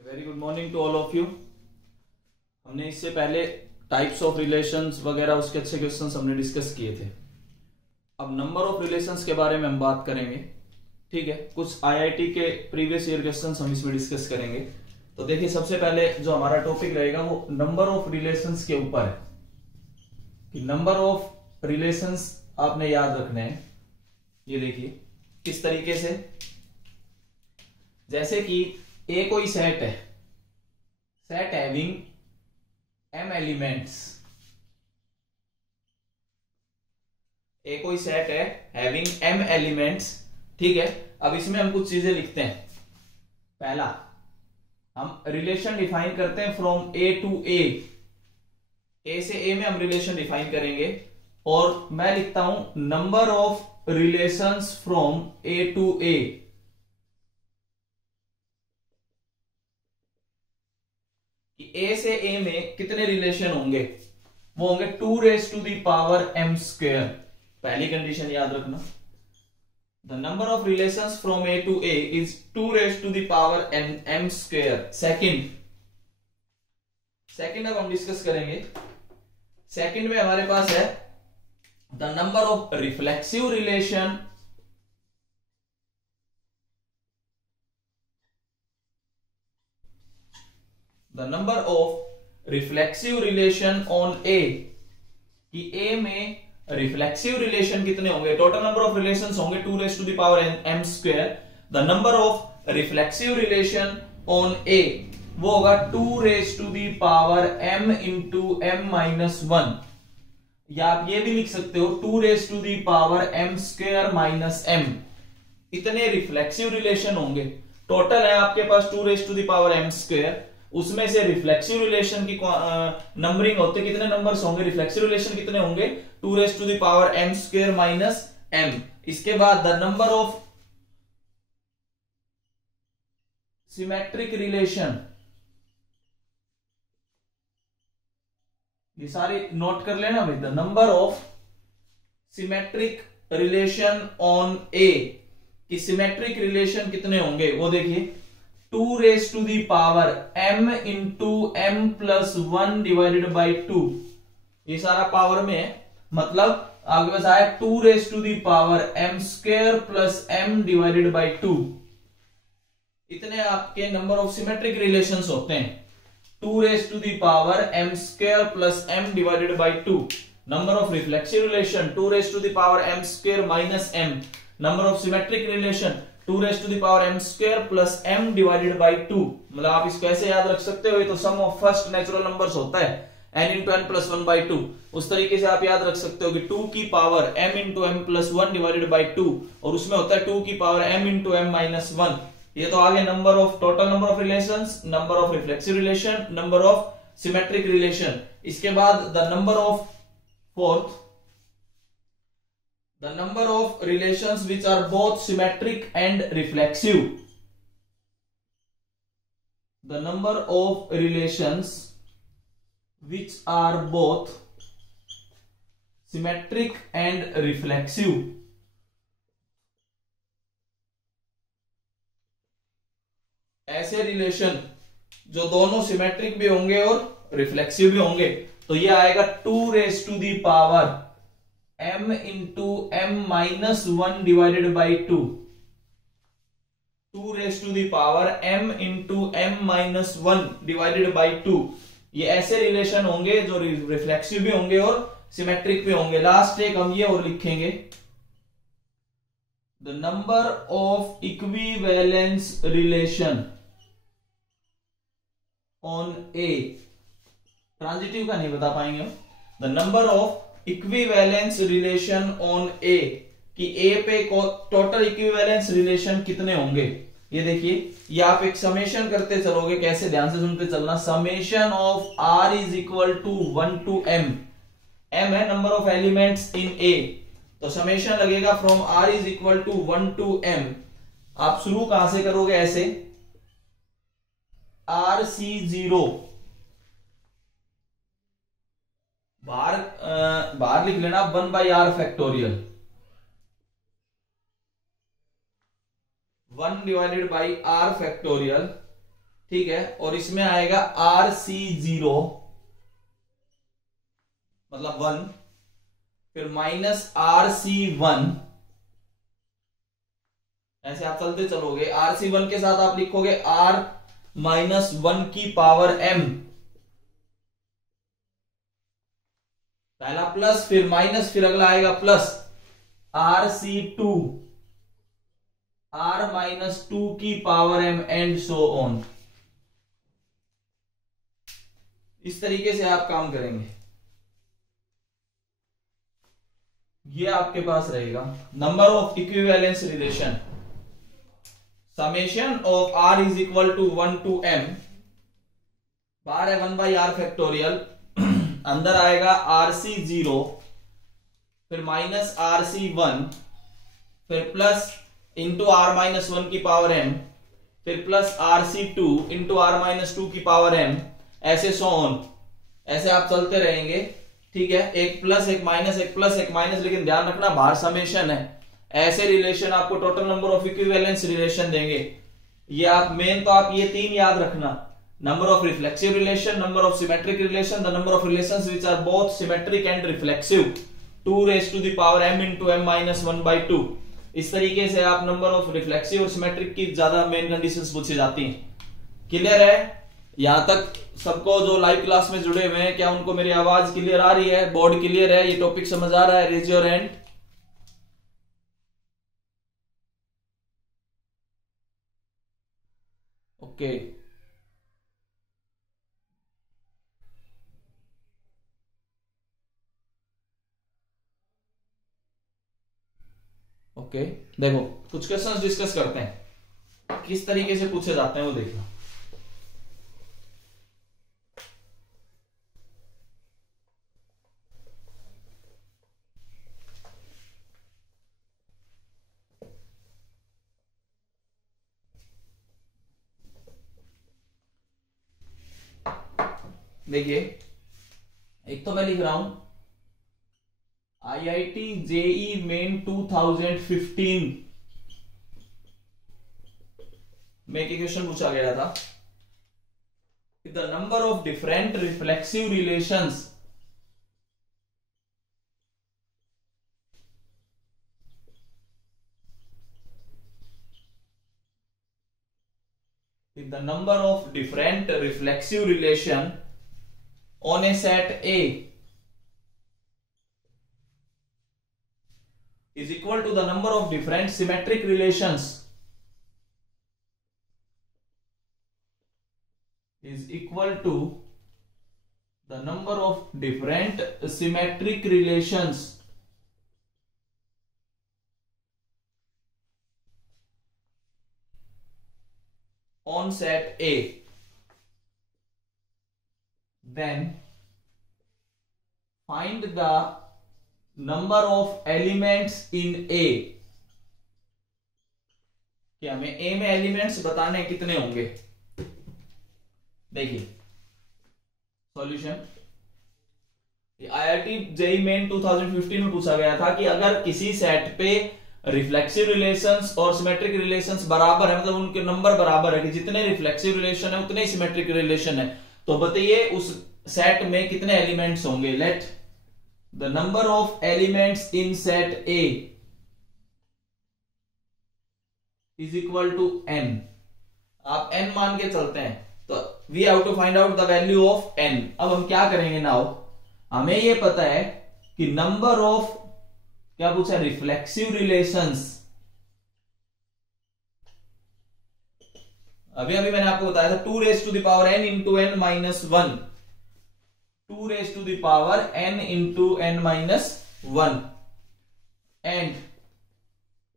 Very good morning to all of you. हमने इससे पहले टाइप्स ऑफ रिलेशंस वगैरह उसके अच्छे क्वेश्चंस हमने डिस्कस किए थे। अब नंबर ऑफ रिलेशंस के बारे में हम बात करेंगे। ठीक है, कुछ आईआईटी के प्रीवियस ईयर क्वेश्चंस हम इसमें डिस्कस करेंगे। तो देखिए, सबसे पहले जो हमारा टॉपिक रहेगा वो नंबर ऑफ रिलेशंस के ऊपर है कि नंबर ऑफ रिलेशंस आपने याद रखने हैं। ये देखिए किस तरीके से, जैसे कि ए कोई सेट है, सेट हैविंग m एलिमेंट्स। ए कोई सेट है हैविंग m एलिमेंट्स। ठीक है, अब इसमें हम कुछ चीजें लिखते हैं। पहला, हम रिलेशन डिफाइन करते हैं फ्रॉम ए टू ए से ए में हम रिलेशन डिफाइन करेंगे। और मैं लिखता हूं number of relations from A to A. A से ए में कितने रिलेशन होंगे, वो होंगे 2 raise to the power m square. पहली कंडीशन याद रखना, the number of relations from A to A is 2 raise to the power m square. Second अब हम डिस्कस करेंगे। सेकंड में हमारे पास है the number of reflexive relation the number of reflexive relation on A, कि ए में रिफ्लेक्सिव रिलेशन कितने होंगे। टोटल नंबर ऑफ रिलेशंस होंगे 2 raise to the power m square. The number of reflexive relation on A वो होगा 2 raise to the power m into m minus 1। या आप ये भी लिख सकते हो 2 raise to the power m square minus m। इतने रिफ्लेक्सिव रिलेशन होंगे। टोटल है आपके पास 2 raise to the power m square, उसमें से रिफ्लेक्सिव रिलेशन की नंबरिंग होते कितने नंबर्स होंगे, रिफ्लेक्सिव रिलेशन कितने होंगे 2 raise to the power m square minus m। इसके बाद the number of symmetric relation, ये सारे नोट कर लेना भाई। The number of symmetric relation on A, कि सिमेट्रिक रिलेशन कितने होंगे वो देखिए 2 raise to the power m into m plus 1 divided by 2। ये सारा पावर में है, मतलब आपके पास आया 2 raise to the power m square plus m divided by 2। इतने आपके नंबर ऑफ सिमेट्रिक रिलेशंस होते हैं। 2 raise to the power m square plus m divided by 2। Number of reflexive relation 2 raise to the power m square minus m। Number of symmetric relation 2 raise to the power m square plus m divided by 2। मतलब आप इसको ऐसे याद रख सकते हो, ये तो सम ऑफ फर्स्ट नेचुरल नंबर्स होता है n into n plus 1 by 2। उस तरीके से आप याद रख सकते हो कि 2 की power m into m plus 1 divided by 2, और उसमें होता है 2 की power m into m minus 1। ये तो आगे number of total number of relations, number of reflexive relation, number of symmetric relation. इसके बाद the number of fourth, the number of relations which are both symmetric and reflexive। the number of relations which are both symmetric and reflexive। ऐसे relation जो दोनों symmetric भी होंगे और reflexive भी होंगे, तो ये आएगा 2 raise to the power m into m minus 1 divided by 2। 2 raise to the power m into m minus 1 divided by 2। ये ऐसे रिलेशन होंगे जो रिफ्लेक्सिव भी होंगे और सिमेट्रिक भी होंगे। लास्ट एक हम ये और लिखेंगे, the number of equivalence relation on A. Transitive का नहीं बता पाएंगे हम। The number of equivalence relation on A, कि ए पे टोटल इक्विवेलेंस रिलेशन कितने होंगे। ये देखिए, ये आप एक समेशन करते चलोगे, कैसे ध्यान से सुनते चलना। Summation of r is equal to 1 to m। m है number of elements in A, तो समेशन लगेगा from r is equal to 1 to m। आप शुरू कहां से करोगे, ऐसे rc0 बाहर लिख लेना 1 by R factorial. 1 divided by R factorial, ठीक है, और इसमें आएगा RC0 मतलब 1, फिर माइनस RC1, ऐसे आप चलते चलोगे। RC1 के साथ आप लिखोगे R माइनस 1 की पावर m, पहला प्लस फिर माइनस फिर अगला आएगा प्लस RC2 R माइनस 2 की power m and so on. इस तरीके से आप काम करेंगे। ये आपके पास रहेगा number of equivalence relation, summation of R is equal to 1 to m, बाहर है 1 by R फैक्टोरियल, अंदर आएगा RC0, फिर माइनस RC1, फिर प्लस इंटू R माइनस 1 की पावर m, फिर plus RC2 into R minus 2 की पावर m, ऐसे सो ऑन। ऐसे आप चलते रहेंगे, ठीक है, एक प्लस एक माइनस एक प्लस एक माइनस, लेकिन ध्यान रखना बाहर समेशन है। ऐसे रिलेशन आपको total number of equivalence relation देंगे। ये आप मेन तो आप ये 3 याद रखना, number of reflexive relation, number of symmetric relation, the number of relations which are both symmetric and reflexive, 2 raised to the power m into m minus 1 by 2। इस तरीके से आप नंबर ऑफ रिफ्लेक्सिव और सिमेट्रिक की ज्यादा main conditions पूछी जाती हैं। क्लियर है? यहां तक सबको जो लाइव क्लास में जुड़े हुए हैं, क्या उनको मेरी आवाज क्लियर आ रही है? बोर्ड क्लियर है? ये टॉपिक समझ आ रहा है? Raise your hand. Okay, okay, देखो कुछ क्वेश्चंस डिस्कस करते हैं, किस तरीके से पूछे जाते हैं वो देखना। देखिए, एक तो मैं लिख रहा हूं IIT JEE मेन 2015 में एक क्वेश्चन पूछा गया था, the number of different reflexive relations the number of different reflexive relation on a set A is equal to the number of different symmetric relations is equal to the number of different symmetric relations on set A, then find the number of elements in A। कि हमें A में elements बताने कितने होंगे। देखिए solution, IIT JEE main 2015 में पूछा गया था कि अगर किसी सेट पे रिफ्लेक्सिव रिलेशंस और सिमेट्रिक रिलेशंस बराबर है, मतलब उनके नंबर बराबर है, कि जितने रिफ्लेक्सिव रिलेशन है उतने ही सिमेट्रिक रिलेशन है, तो बताइए उस सेट में कितने एलिमेंट्स होंगे। Let the number of elements in set A is equal to n। आप n मान के चलते हैं, तो we have to find out the value of n। अब हम क्या करेंगे नाउ, हमें ये पता है कि नंबर ऑफ, क्या पूछा, रिफ्लेक्सिव रिलेशंस। अभी अभी मैंने आपको बताया था 2 raised to the power n into n minus 1, 2 raised to the power n into n minus 1, and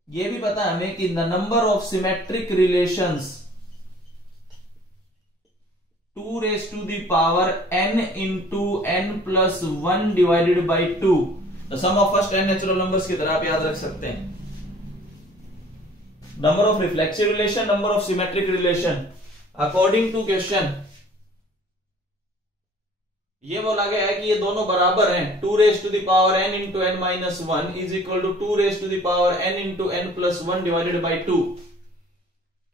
ये भी पता है हमें कि the number of symmetric relations 2 raised to the power n into n plus 1 divided by 2, the sum of first n natural numbers की तरह आप याद रख सकते हैं। Number of reflexive relation, number of symmetric relation, according to question ये बोला गया है कि ये दोनों बराबर हैं। 2 raised to the power n into n minus 1 is equal to 2 raised to the power n into n plus 1 divided by 2।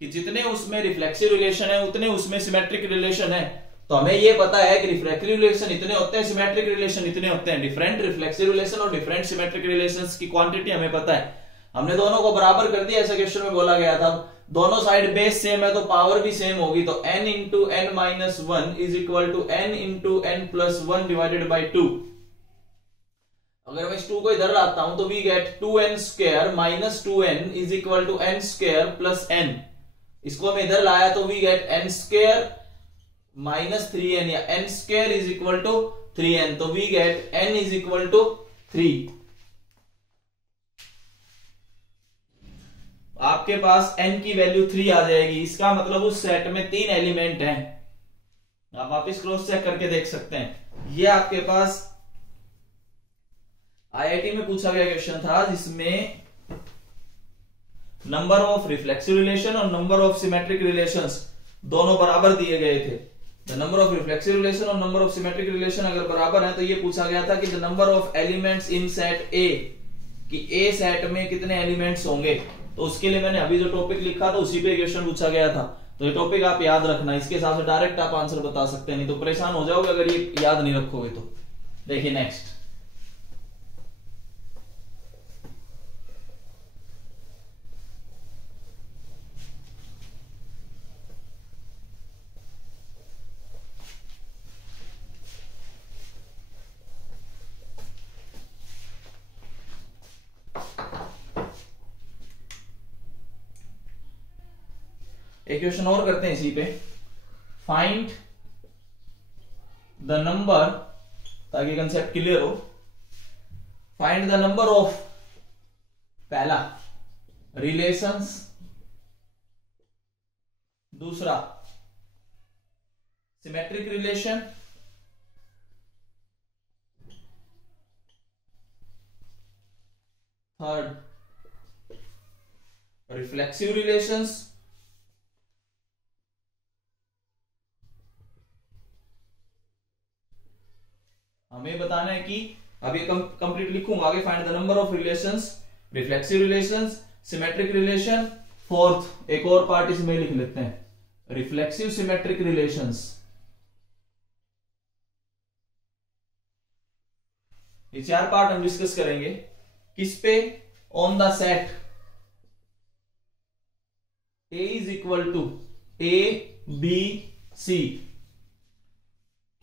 कि जितने उसमें रिफ्लेक्सिव रिलेशन है उतने उसमें सिमेट्रिक रिलेशन है। तो हमें ये पता है कि रिफ्लेक्टिव रिलेशन इतने होते हैं, सिमेट्रिक रिलेशन इतने होते हैं। डिफरेंट रिफ्लेक्सिव रिलेशन और डिफरेंट सिमेट्रिक रिलेशंस की क्वांटिटी हमें पता है। हमने दोनों को बराबर कर दिया, ऐसा क्वेश्चन में बोला गया था। दोनों साइड बेस सेम है तो पावर भी सेम होगी, तो n into n minus one is equal to n into n plus one divided by 2। अगर मैं इस 2 को इधर लाता हूं तो we get 2n square minus 2n is equal to n square plus n। इसको मैं इधर लाया तो we get n square minus 3n, या n square is equal to 3n, तो we get n is equal to 3। आपके पास n की value 3 आ जाएगी। इसका मतलब उस सेट में 3 एलिमेंट हैं। आप वापिस क्रॉस चेक करके देख सकते हैं। ये आपके पास आईआईटी में पूछा गया क्वेश्चन था जिसमें नंबर ऑफ रिफ्लेक्सिव रिलेशन और नंबर ऑफ सिमेट्रिक रिलेशंस दोनों बराबर दिए गए थे। The number of reflexive relation और नंबर ऑफ सिमेट्रिक रिलेशन अगर बराबर है तो ये पूछा गया था कि the number of elements in set ए, कि ए सेट में कितने एलिमेंट्स होंगे। तो उसके लिए मैंने अभी जो टॉपिक लिखा था उसी पे क्वेश्चन पूछा गया था। तो ये टॉपिक आप याद रखना, इसके हिसाब से डायरेक्ट आप आंसर बता सकते हैं, नहीं तो परेशान हो जाओगे अगर ये याद नहीं रखोगे तो। देखिए नेक्स्ट, एक क्वेश्चन और करते हैं इसी पे। फाइंड द नंबर, ताकि कंसेप्ट क्लियर हो। फाइंड द नंबर ऑफ, पहला रिलेशंस, दूसरा symmetric relation, third reflexive relations, हमें बताना है कि अब ये कंप्लीट लिखूंगा आगे। Find the number of relations, reflexive relations, symmetric relation, fourth एक और पार्ट इसमें लिख लेते हैं, रिफ्लेक्सिव सिमेट्रिक रिलेशंस। ये 4 पार्ट हम डिस्कस करेंगे। किस पे? On the set A is equal to ABC,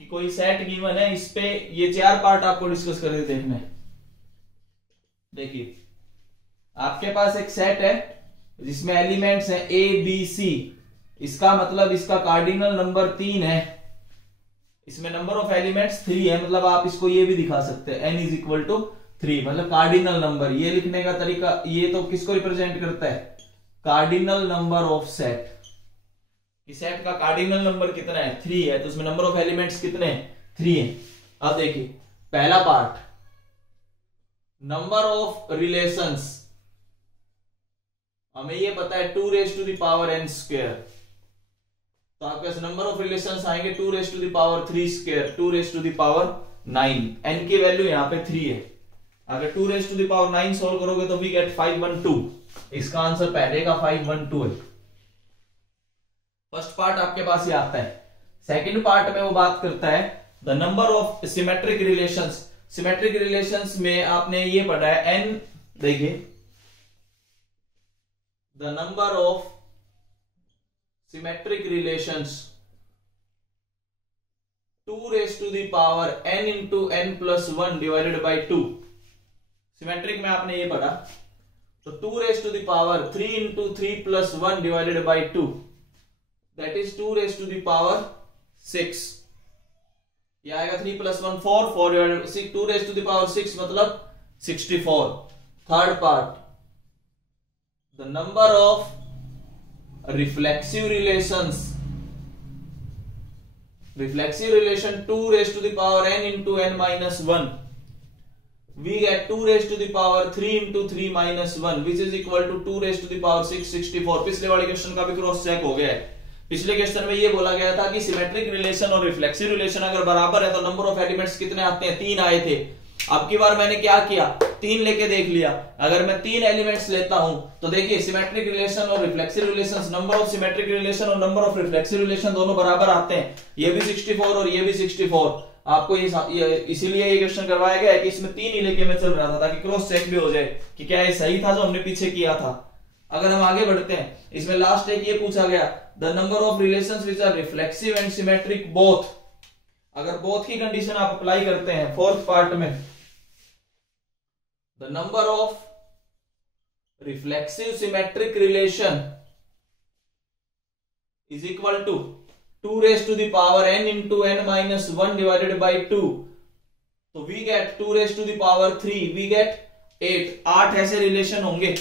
कि कोई सेट गिवन है, इस पे ये 4 पार्ट आपको डिस्कस करके देखना है। देखिए आपके पास एक सेट है जिसमें एलिमेंट्स हैं A B C, इसका मतलब इसका कार्डिनल नंबर 3 है। इसमें नंबर ऑफ एलिमेंट्स 3 है, मतलब आप इसको ये भी दिखा सकते हैं n इज इक्वल टू 3, मतलब कार्डिनल नंबर। ये लिखने का तरीका, ये तो किसको रिप्रेजेंट करता है? Cardinal number of set. इस सेट का कार्डिनल नंबर कितना है? 3 है, तो उसमें नंबर ऑफ एलिमेंट्स कितने हैं? 3 है। अब देखिए पहला पार्ट, नंबर ऑफ रिलेशंस, हमें ये पता है 2 raise to the power n square, तो आपके पास नंबर ऑफ रिलेशंस आएंगे 2 raise to the power 3 square, 2 raise to the power 9। n की वैल्यू यहां पे 3 है। अगर 2 raise to the power 9 solve करोगे तो वी गेट 512। इसका आंसर पहले का 512 है। फर्स्ट पार्ट आपके पास ये आता है। सेकंड पार्ट में वो बात करता है the number of symmetric relations. Symmetric relations में आपने ये पढ़ा है n, देखिए the number of symmetric relations 2 raise to the power n into n plus 1 divided by 2। Symmetric में आपने ये पढ़ा, तो 2 raise to the power 3 into 3 plus 1 divided by 2, that is 2 raised to the power 6। ये आएगा 3 plus 1 4, 4 divided by 6, 2 raised to the power 6 मतलब 64। Third part, the number of reflexive relations, reflexive relation 2 raised to the power n into n minus 1, we get 2 raised to the power 3 into 3 minus 1 which is equal to 2 raised to the power 6, 64। पिछले वाले question का भी cross check हो गया है। पिछले question में ये बोला गया था कि सिमेट्रिक रिलेशन और रिफ्लेक्सिव रिलेशन अगर बराबर है तो नंबर ऑफ एलिमेंट्स कितने आते हैं? 3 आए थे। अब की बार मैंने क्या किया, 3 लेके देख लिया। अगर मैं 3 एलिमेंट्स लेता हूं तो देखिए सिमेट्रिक रिलेशन और reflexive relation, number of symmetric relation और नंबर ऑफ रिफ्लेक्सिव रिलेशन दोनों बराबर आते हैं। ये भी 64 और ये भी 64। आपको इसीलिए ये क्वेश्चन करवाया गया है कि इसमें 3 ही लेके मैं चल रहा था ताकि क्रॉस चेक भी हो जाए कि क्या ये सही था जो हमने पीछे किया था। अगर हम आगे बढ़ते हैं, इसमें लास्ट एक ये पूछा गया, the number of relations which are reflexive and symmetric both. अगर बोथ की कंडीशन आप अप्लाई करते हैं फोर्थ पार्ट में, the number of reflexive symmetric relation is equal to 2 raised to the power n into n minus 1 divided by 2. तो we get 2 raised to the power 3, we get 8. 8 ऐसे relation होंगे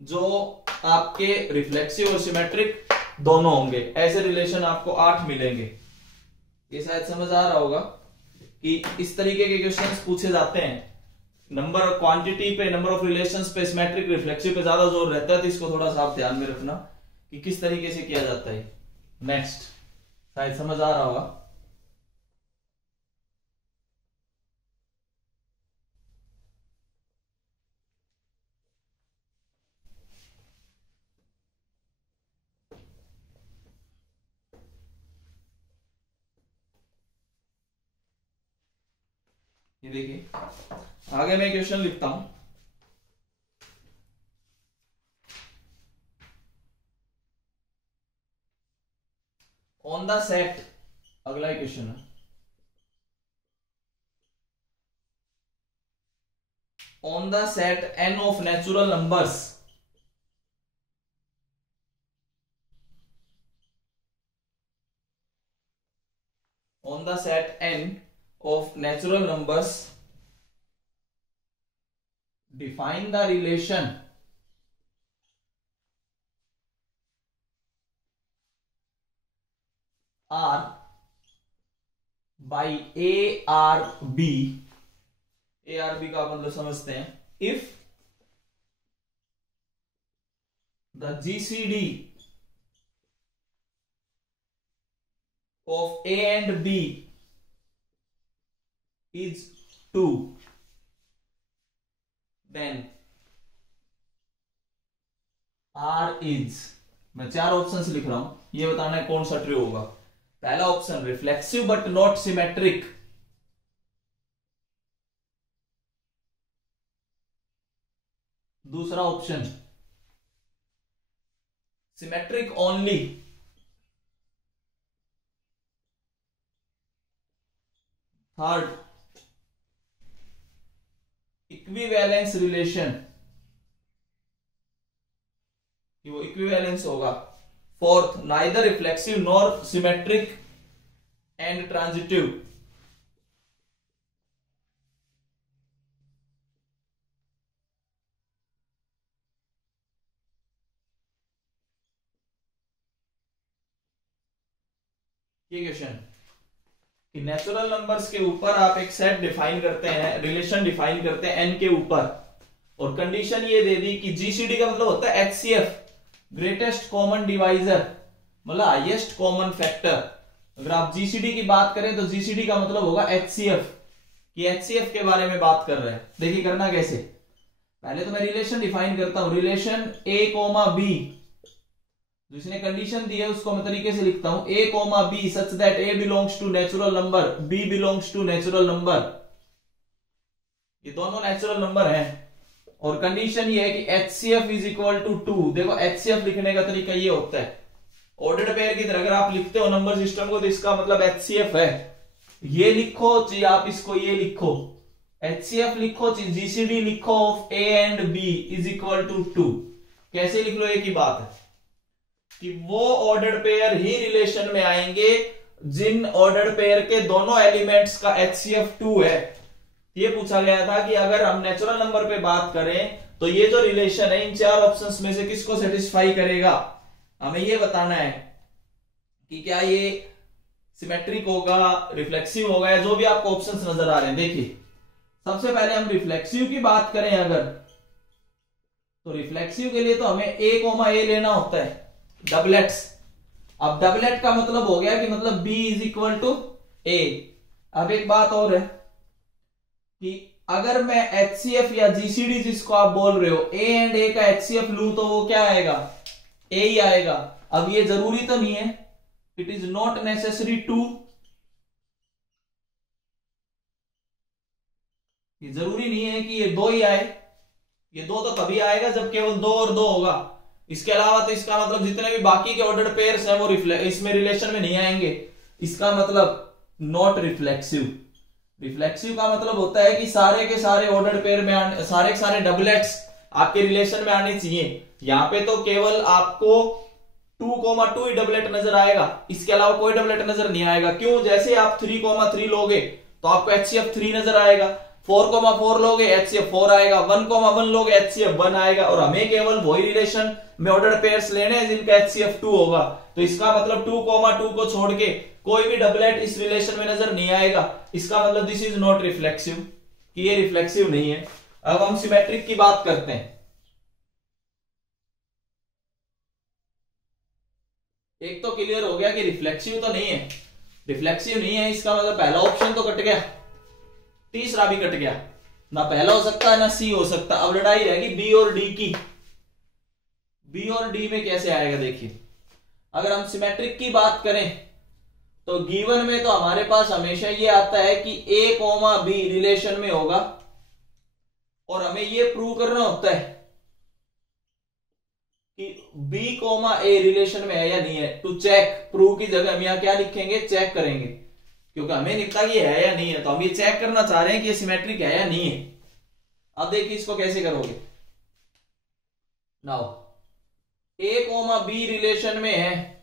जो आपके reflexive और symmetric दोनों होंगे। ऐसे रिलेशन आपको 8 मिलेंगे। ये शायद समझ आ रहा होगा कि इस तरीके के क्वेश्चंस पूछे जाते हैं। नंबर क्वांटिटी पे, नंबर ऑफ रिलेशंस पे, सिमेट्रिक रिफ्लेक्सिव पे ज्यादा जोर रहता है, तो इसको थोड़ा सा आप ध्यान में रखना कि किस तरीके से किया जाता है। नेक्स्ट, शायद समझ आ रहा होगा। ये देखिए आगे मैं क्वेश्चन लिखता हूं। ऑन द सेट, अगला क्वेश्चन है, on the set n of natural numbers, on the set n of natural numbers, define the relation R by ARB, ARB का मतलब समझते हैं, if the GCD of A and B is 2, then R is, मैं 4 options लिख रहा हूं, ये बताना है कौन सा ट्रू होगा। पहला option reflexive but not symmetric, दूसरा option symmetric only, third equivalence relation, कि वो इक्विवेलेंस होगा, fourth neither reflexive nor symmetric and transitive, ये क्वेश्चन कि नेचुरल नंबर्स के ऊपर आप एक सेट डिफाइन करते हैं, रिलेशन डिफाइन करते हैं n के ऊपर, और कंडीशन ये दे दी कि जीसीडी का मतलब होता है HCF, ग्रेटेस्ट कॉमन डिवाइजर, मतलब हाईएस्ट कॉमन फैक्टर। अगर आप जीसीडी की बात करें तो जीसीडी का मतलब होगा HCF, कि HCF के बारे में बात कर रहे हैं। देखिए करना कैसे, पहले तो मैं रिलेशन डिफाइन करता हूं, रिलेशन A, B, जिसने कंडीशन दी है उसको मैं तरीके से लिखता हूं, A, B such that A belongs to natural number, B belongs to natural number, ये दोनों नेचुरल नंबर हैं। और कंडीशन ये है कि HCF इज इक्वल टू 2। देखो HCF लिखने का तरीका ये होता है, ऑर्डर्ड पेयर की तरह अगर आप लिखते हो नंबर सिस्टम को तो इसका मतलब HCF है, ये लिखो चाहे आप इसको ये लिखो, HCF लिखो चाहे GCD लिखो of A and B is equal to 2। कैसे लिख लो, एक ही बात है कि वो ऑर्डर्ड पेयर ही रिलेशन में आएंगे जिन ऑर्डर्ड पेयर के दोनों एलिमेंट्स का HCF 2 है। ये पूछा गया था कि अगर हम नेचुरल नंबर पे बात करें तो ये जो रिलेशन है इन 4 ऑप्शंस में से किसको सेटिस्फाई करेगा, हमें ये बताना है कि क्या ये सिमेट्रिक होगा, रिफ्लेक्सिव होगा, या जो भी आपको ऑप्शंस नजर आ रहे हैं। देखिए सबसे पहले हम रिफ्लेक्सिव की बात करें अगर, तो रिफ्लेक्सिव के लिए तो हमें A, लेना होता है, डबलेट्स। अब डबलेट का मतलब हो गया कि मतलब B is equal to A। अब एक बात और है कि अगर मैं HCF या GCD जिसको आप बोल रहे हो A एंड A का HCF लू तो वो क्या आएगा, A ही आएगा। अब ये जरूरी तो नहीं है, it is not necessary to, ये जरूरी नहीं है कि ये दो ही आए, ये दो तो कभी आएगा जब केवल दो और दो होगा। इसके अलावा तो इसका मतलब जितने भी बाकी के ऑर्डर्ड पेयर्स हैं वो इसमें रिलेशन में नहीं आएंगे। इसका मतलब नॉट रिफ्लेक्सिव। रिफ्लेक्सिव का मतलब होता है कि सारे के सारे ऑर्डर्ड पेयर में सारे के सारे डबलेट्स आपके रिलेशन में आने चाहिए। यहां पे तो केवल आपको 2,2 ही डबलेट नजर आएगा, इसके अलावा कोई डबलेट नजर नहीं आएगा। क्यों? जैसे आप 3,3 लोगे तो आपको HCF 3 नजर आएगा, 4,4 लोगे HCF 4 आएगा, 1,1 लोगे HCF 1 आएगा। और हमें केवल वही रिलेशन में ऑर्डर्ड पेयर्स लेने हैं जिनका HCF 2 होगा। तो इसका मतलब 2,2 को छोड़ के कोई भी डबलेट इस रिलेशन में नजर नहीं आएगा। इसका मतलब दिस इज नॉट रिफ्लेक्सिव, कि ये रिफ्लेक्सिव नहीं है। अब हम सिमेट्रिक की बात करते हैं। एक तो क्लियर हो गया कि रिफ्लेक्सिव तो नहीं है, रिफ्लेक्सिव नहीं है, इसका मतलब पहला ऑप्शन तो कट गया, तीसरा भी कट गया, ना पहला हो सकता है ना सी हो सकता। अब लड़ाई रहेगी बी और डी की। बी और डी में कैसे आएगा देखिए, अगर हम सिमेट्रिक की बात करें तो गिवन में तो हमारे पास हमेशा ये आता है कि A, B रिलेशन में होगा, और हमें ये प्रूव करना होता है कि B, A रिलेशन में है या नहीं है। टू चेक, प्रूव की जगह हम यहां क्या लिखेंगे, चेक करेंगे, क्योंकि हमें नहीं पता कि है या नहीं है, तो हम ये चेक करना चाह रहे हैं कि ये सिमेट्रिक है या नहीं है। अब देखिए इसको कैसे करोगे। नाउ A, B रिलेशन में है,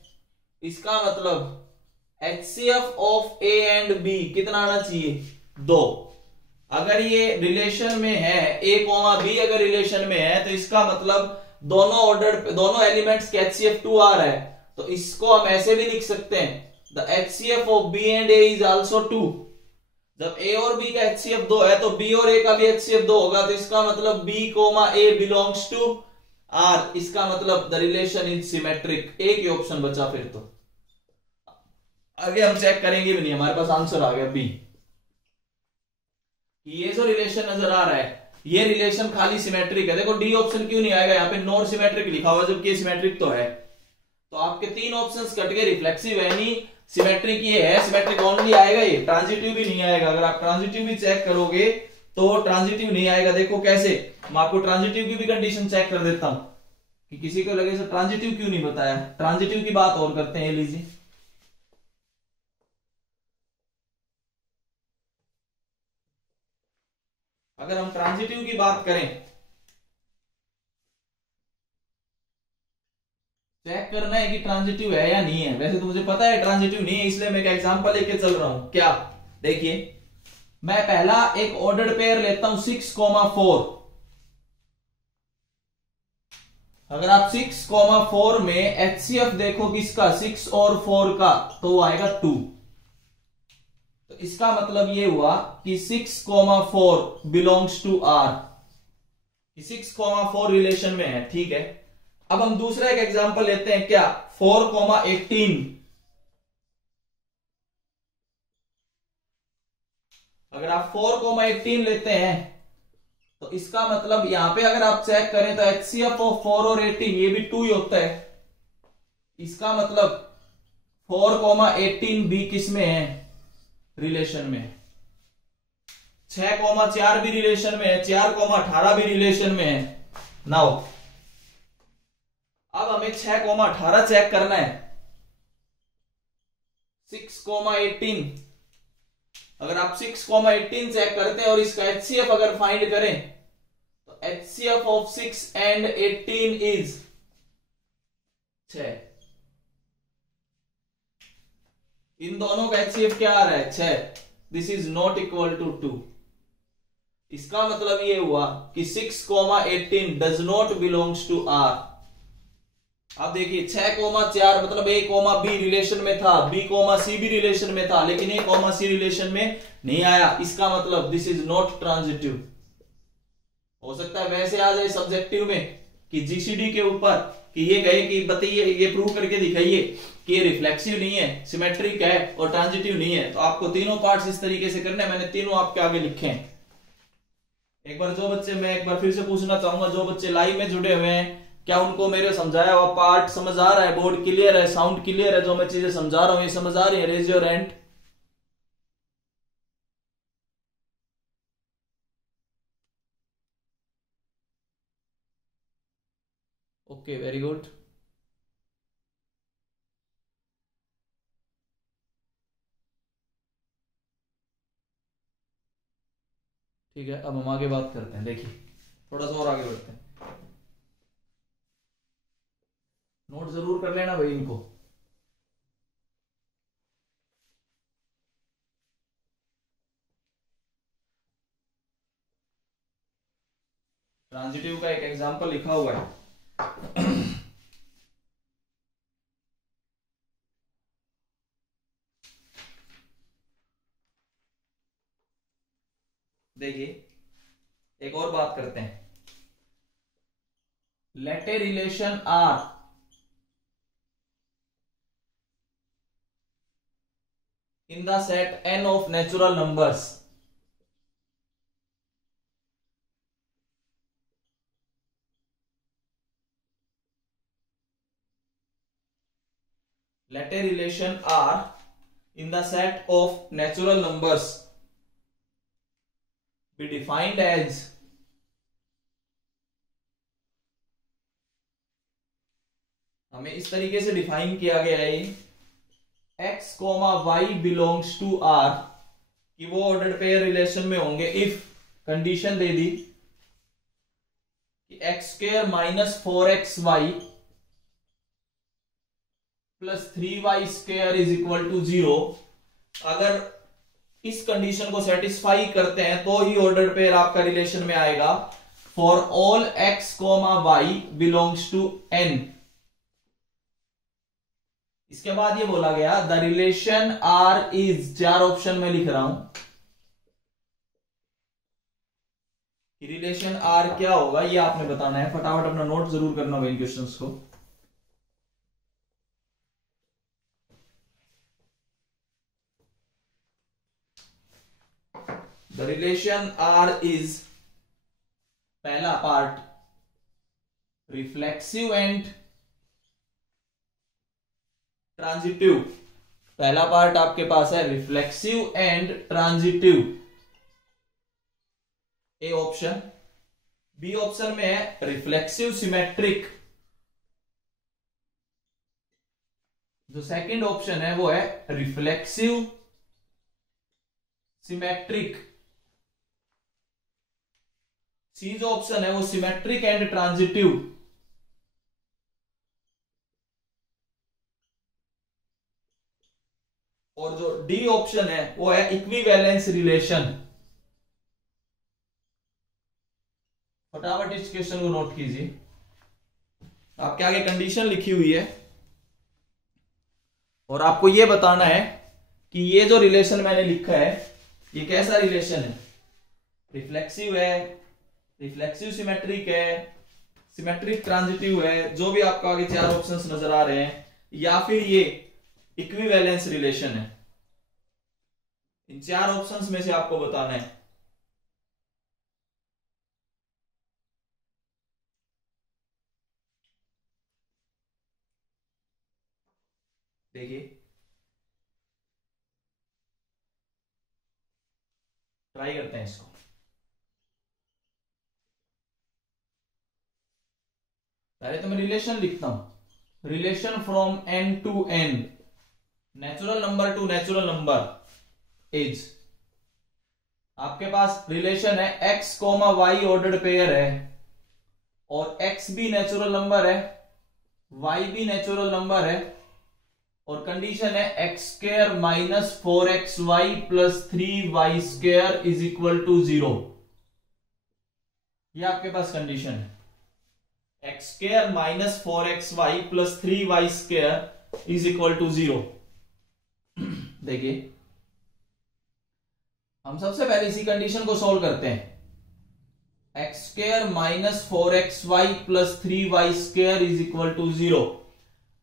इसका मतलब HCF of A and B कितना आना चाहिए, 2। अगर ये रिलेशन में है, A, B अगर रिलेशन में है तो इसका मतलब दोनों एलिमेंट्स के HCF 2 आ रहा है। तो इसको हम ऐसे भी लिख सकते हैं, the HCF of B and A is also 2। जब A और B का HCF 2 है तो B और A का भी HCF 2 होगा, तो इसका मतलब B, A belongs to R। इसका मतलब द रिलेशन इज सिमेट्रिक। एक ही ऑप्शन बचा, फिर तो आगे हम चेक करेंगे भी नहीं, हमारे पास आंसर आ गया बी। ये जो रिलेशन नजर आ रहा है ये रिलेशन खाली सिमेट्रिक है। देखो डी ऑप्शन क्यों नहीं आएगा, यहाँ पे नॉट सिमेट्रिक लिखा हुआ जबकि सिमेट्रिक तो है। तो आपके तीन ऑप्शंस कट गए, रिफ्लेक्सिव है नहीं, सिमेट्रिक ये है, सिमेट्रिक ओनली आएगा, ये ट्रांजिटिव भी नहीं आएगा। अगर आप ट्रांजिटिव भी चेक करोगे तो ट्रांजिटिव नहीं आएगा। देखो कैसे, मैं आपको ट्रांजिटिव की भी कंडीशन चेक कर देता हूं कि किसी को लगे सर ट्रांजिटिव क्यों नहीं बताया। ट्रांजिटिव की बात और करते हैं, लीजिए अगर हम ट्रांजिटिव की बात करें, चेक करना है कि ट्रांजिटिव है या नहीं है। वैसे तो मुझे पता है ट्रांजिटिव नहीं है, इसलिए मैं एक एग्जांपल लेके चल रहा हूं। क्या, देखिए मैं पहला एक ऑर्डर्ड पेयर लेता हूं 6,4। अगर आप 6,4 में HCF देखो किसका, 6 और 4 का, तो वो आएगा 2। तो इसका मतलब ये हुआ कि 6,4 बिलोंग्स टू R, 6,4 रिलेशन में है, ठीक है। अब हम दूसरा एक एग्जांपल लेते हैं, क्या, 4,18। अगर आप 4,18 लेते हैं तो इसका मतलब यहां पे अगर आप चेक करें तो HCF ऑफ 4 और 18 ये भी 2 ही होता है। इसका मतलब 4,18 भी किस में है, रिलेशन में। 6,4 भी रिलेशन में है, 4,18 भी रिलेशन में है। नाउ अब हमें 6,18 चेक करना है। 6,18, अगर आप 6,18 चेक करते हैं और इसका HCF अगर फाइंड करें तो HCF ऑफ 6 एंड 18 इज 6। इन दोनों का HCF क्या आ रहा है, 6। This is not equal to 2। इसका मतलब ये हुआ कि 6,18 does not belongs to R। अब देखिए 6,4 मतलब A, B रिलेशन में था, B, C भी रिलेशन में था, लेकिन A, C रिलेशन में नहीं आया। इसका मतलब दिस इज नॉट ट्रांजिटिव। हो सकता है वैसे आ जाए सब्जेक्टिव में कि GCD के ऊपर कि ये कहे कि बताइए, ये प्रूव करके दिखाइए कि ये रिफ्लेक्सिव नहीं है, सिमेट्रिक है और ट्रांजिटिव नहीं है। तो आपको तीनों पार्ट्स इस तरीके से करने हैं, मैंने तीनों आपके आगे लिखे हैं। मैं एक बार फिर से पूछना चाहूंगा, जो बच्चे लाइव में जुड़े हुए हैं, क्या उनको मेरे समझाया हुआ पार्ट समझ आ रहा है? बोर्ड क्लियर है, साउंड क्लियर है, जो मैं चीजें समझा रहा हूं ये समझ आ रही है? Raise your hand. Okay, very good. ठीक है, अब हम आगे बात करते हैं। देखिए, थोड़ा सा और आगे बढ़ते हैं। नोट जरूर कर लेना भाई इनको। ट्रांजिटिव का एक एग्जांपल लिखा हुआ है। देखिए, एक और बात करते हैं। Let a relation R in the set n of natural numbers let a relation R in the set of natural numbers be defined as हमें इस तरीके से डिफाइन किया गया है x, y belongs to R कि वो ऑर्डर्ड पेयर रिलेशन में होंगे इफ कंडीशन दे दी कि x² minus 4xy plus 3y² is equal to 0। अगर इस कंडीशन को सेटिस्फाई करते हैं तो ही ऑर्डर्ड पेयर आपका रिलेशन में आएगा। For all x, y belongs to n। इसके बाद ये बोला गया the relation R is, 4 option में लिख रहा हूं कि रिलेशन R क्या होगा, ये आपने बताना है। फटाफट अपना नोट जरूर करना होगा इन क्वेश्चंस को। द रिलेशन R इज, पहला पार्ट रिफ्लेक्सिव एंड ट्रांजिटिव। पहला पार्ट आपके पास है reflexive and transitive, A option. B option में है रिफ्लेक्सिव सिमेट्रिक। जो सेकंड ऑप्शन है वो है रिफ्लेक्सिव सिमेट्रिक। सी जो ऑप्शन है वो सिमेट्रिक एंड ट्रांजिटिव। और जो डी ऑप्शन है वो है इक्विवेलेंस रिलेशन। फटाफट इस क्वेश्चन को नोट कीजिए। आपके आगे कंडीशन लिखी हुई है और आपको यह बताना है कि ये जो रिलेशन मैंने लिखा है ये कैसा रिलेशन है। रिफ्लेक्सिव है, रिफ्लेक्सिव सिमेट्रिक है, सिमेट्रिक ट्रांजिटिव है, जो भी आपको आगे 4 ऑप्शंस नजर आ रहे हैं, या फिर ये इक्विवेलेंस रिलेशन है। इन 4 ऑप्शंस में से आपको बताना है। देखिए, ट्राई करते हैं इसको। पहले तो मैं रिलेशन लिखता हूं। Relation from n to n, natural number to natural number is, आपके पास रिलेशन है x, y ऑर्डर्ड पेयर है और x भी नेचुरल नंबर है, y भी नेचुरल नंबर है, और कंडीशन है x² minus 4xy plus 3y² is equal to 0। ये आपके पास कंडीशन है, x² minus 4xy plus 3y² is equal to 0। देखिए, हम सबसे पहले इसी कंडीशन को सॉल्व करते हैं। x² minus 4xy plus 3y² is equal to 0।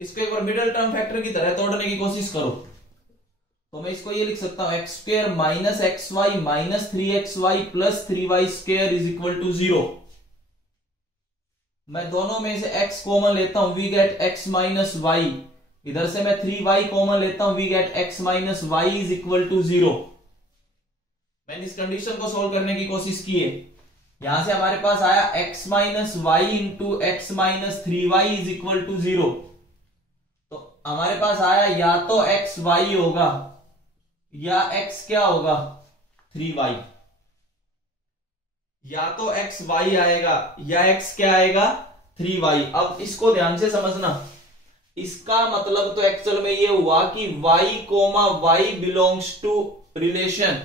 इसको एक बार मिडिल टर्म फैक्टर की तरह तोड़ने की कोशिश करो। तो मैं इसको ये लिख सकता हूं x square minus x y minus 3xy plus 3y square is equal to 0। मैं दोनों में से x कॉमन लेता हूं, we get x minus y. इधर से मैं 3y कॉमन लेता हूं, we get x minus y is equal to 0। मैंने इस कंडीशन को सोल्व करने की कोशिश की है। यहां से हमारे पास आया x minus y into x minus 3y is equal to 0। तो हमारे पास आया या तो x y होगा या x क्या होगा 3y, या तो x y आएगा या x क्या आएगा 3y। अब इसको ध्यान से समझना, इसका मतलब तो एक्चुअल में ये हुआ कि y comma y belongs to relation,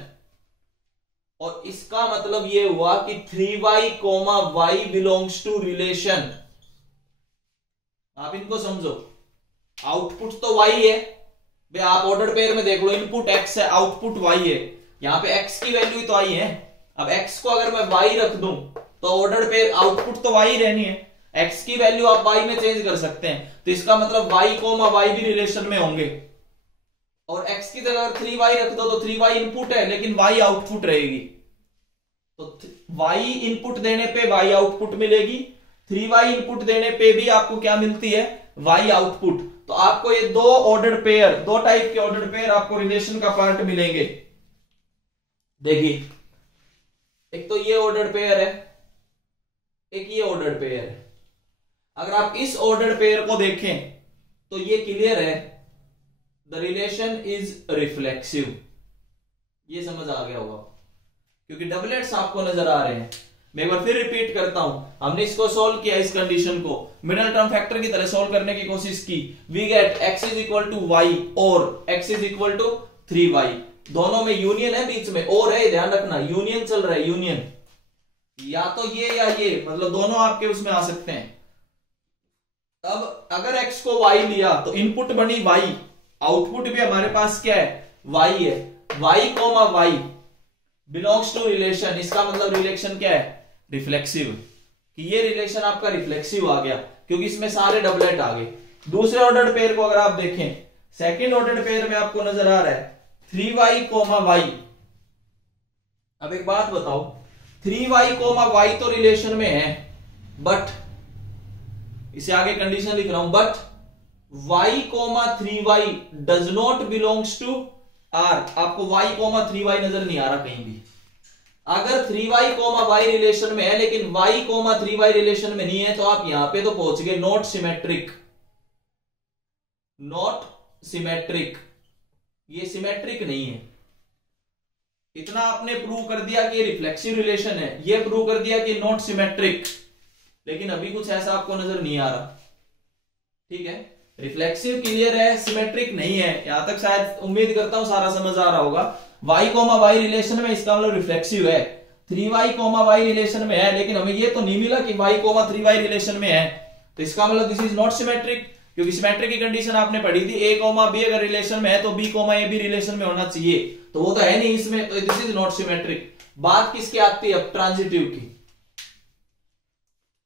और इसका मतलब ये हुआ कि 3y comma y belongs to relation. आप इनको समझो, आउटपुट तो y है भाई, आप ऑर्डर पेयर में देख लो, इनपुट x है आउटपुट y है, यहां पे x की वैल्यू तो आई है। अब x को अगर मैं y रख दूं तो ऑर्डर पेयर आउटपुट तो y रहनी है, x की वैल्यू आप y में चेंज कर सकते हैं, तो इसका मतलब y कोमा y भी रिलेशन में होंगे। और x की जगह अगर 3y रख दो तो 3y इनपुट है लेकिन y आउटपुट रहेगी, तो y इनपुट देने पे y आउटपुट मिलेगी, 3y इनपुट देने पे भी आपको क्या मिलती है y आउटपुट। तो आपको ये दो ऑर्डर पेयर, दो टाइप के ऑर्डर पेयर आपको रिलेशन का पार्ट मिलेंगे। देखिए, एक तो ये ऑर्डर पेयर है, एक ये ऑर्डर पेयर है। अगर आप इस ऑर्डर पेयर को देखें तो ये क्लियर है, द रिलेशन इज रिफ्लेक्सिव। ये समझ आ गया होगा क्योंकि डबलेट्स आपको नजर आ रहे हैं। मैं एक बार फिर रिपीट करता हूं, हमने इसको सॉल्व किया, इस कंडीशन को मिडिल टर्म फैक्टर की तरह सॉल्व करने की कोशिश की। We get x is equal to y और x is equal to 3y। दोनों में यूनियन है, बीच में और है, ध्यान रखना यूनियन चल रहा है, यूनियन या तो ये या ये, मतलब दोनों आपके उसमें आ सकते हैं। अब अगर x को y लिया तो इनपुट बनी y, आउटपुट भी हमारे पास क्या है y है। y comma y belongs to relation, इसका मतलब रिलेशन क्या है रिफ्लेक्सिव, कि ये रिलेशन आपका रिफ्लेक्सिव आ गया क्योंकि इसमें सारे डबलेट आ गए। दूसरे ऑर्डर पेयर को अगर आप देखें, सेकंड ऑर्डर पेयर में आपको नजर आ रहा है 3y कोमा y। अब एक बात बताओ, 3y कोमा y तो रिलेशन में है, बट इसे आगे कंडीशन लिख रहा हूं, but y comma 3y does not belongs to r। आपको y कोमा 3y नजर नहीं आ रहा कहीं भी। अगर 3y कोमा y रिलेशन में है लेकिन y कोमा 3y रिलेशन में नहीं है, तो आप यहां पे तो पहुंच गए नॉट सिमेट्रिक, नॉट सिमेट्रिक, ये सिमेट्रिक नहीं है। इतना आपने प्रूव कर दिया कि रिफ्लेक्सिव रिलेशन है, ये प्रूव कर दिया कि नॉट सिमेट्रिक, लेकिन अभी कुछ ऐसा आपको नजर नहीं आ रहा। ठीक है, रिफ्लेक्सिव क्लियर है, सिमेट्रिक नहीं है। यहां तक शायद उम्मीद करता हूं सारा समझ आ रहा होगा। y कोमा y रिलेशन में, इसका मतलब रिफ्लेक्सिव है। 3y कोमा y रिलेशन में है, लेकिन हमें ये तो नहीं मिला कि y कोमा 3y रिलेशन में है, तो इसका मतलब दिस इज नॉट सिमेट्रिक, क्योंकि सिमेट्रिक की कंडीशन आपने पढ़ी थी, a कोमा b अगर रिलेशन में है तो b कोमा a भी रिलेशन में होना चाहिए, तो वो तो है नहीं इसमें, तो दिस इज नॉट सिमेट्रिक। बात किसकी आती है अब, ट्रांजिटिव की।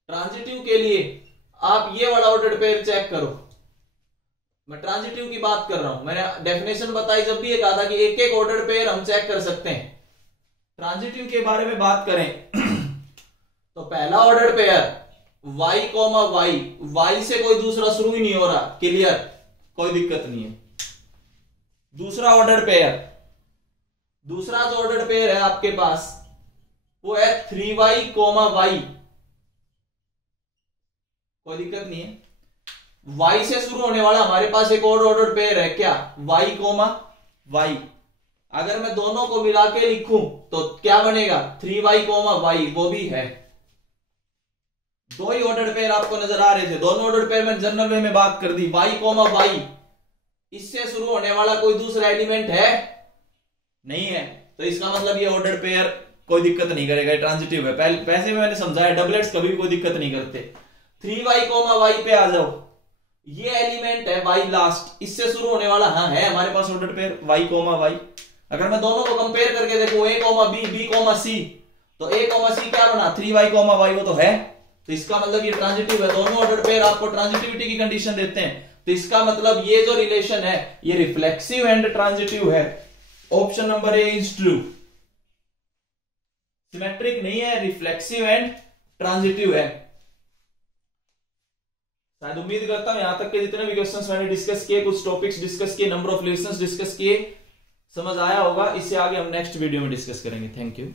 ट्रांजिटिव के लिए आप ये वाला ऑर्डर पेयर चेक करो, मैं ट्रांजिटिव की बात कर रहा हूं। मैंने डेफिनेशन बताई जब भी ये कहा था कि एक एक ऑर्डर पेयर हम चेक कर सकते हैं। ट्रांजिटिव के बारे में बात करें तो पहला order pair y comma y से कोई दूसरा शुरू ही नहीं हो रहा, क्लियर, कोई दिक्कत नहीं है। दूसरा ऑर्डर पेयर, दूसरा जो ऑर्डर पेयर है आपके पास वो है 3y कोमा y, कोई दिक्कत नहीं है। y से शुरू होने वाला हमारे पास एक और ऑर्डर पेयर है, क्या y कोमा y। अगर मैं दोनों को मिला के लिखूं तो क्या बनेगा 3y कोमा y, वो भी है। दो ही ऑर्डर पेयर आपको नजर आ रहे थे, दोनों ऑर्डर पेयर में जनरल वे में बात कर दी। y कोमा y, इससे शुरू होने वाला कोई दूसरा एलिमेंट है नहीं है, तो इसका मतलब ये ऑर्डर पेयर कोई दिक्कत नहीं करेगा, ट्रांजिटिव है। पहले मैंने समझाया डबलेट्स कभी कोई दिक्कत नहीं करते। 3y कोमा y पे आ जाओ, ये एलिमेंट है y लास्ट, इससे शुरू होने वाला हाँ है हमारे पास order pair y comma y। अगर मैं दोनों को कंपेयर करके देखूं a comma b comma c, तो a कोमा c क्या बना 3y कोमा y, वो तो है, तो इसका मतलब ये ट्रांजिटिव है। दोनों ऑर्डर पेयर आपको ट्रांजिटिविटी की कंडीशन देते हैं। तो इसका मतलब ये जो रिलेशन है ये रिफ्लेक्सिव एंड ट्रांजिटिव है। Option number A is true. Symmetric नहीं है, रिफ्लेक्सिव एंड ट्रांजिटिव है। शायद उम्मीद करता हूं यहां तक के जितने भी क्वेश्चंस मैंने डिस्कस किए, कुछ टॉपिक्स डिस्कस किए, नंबर ऑफ लेसन्स डिस्कस किए, समझ आया होगा। इससे आगे हम नेक्स्ट वीडियो में डिस्कस करेंगे। Thank you.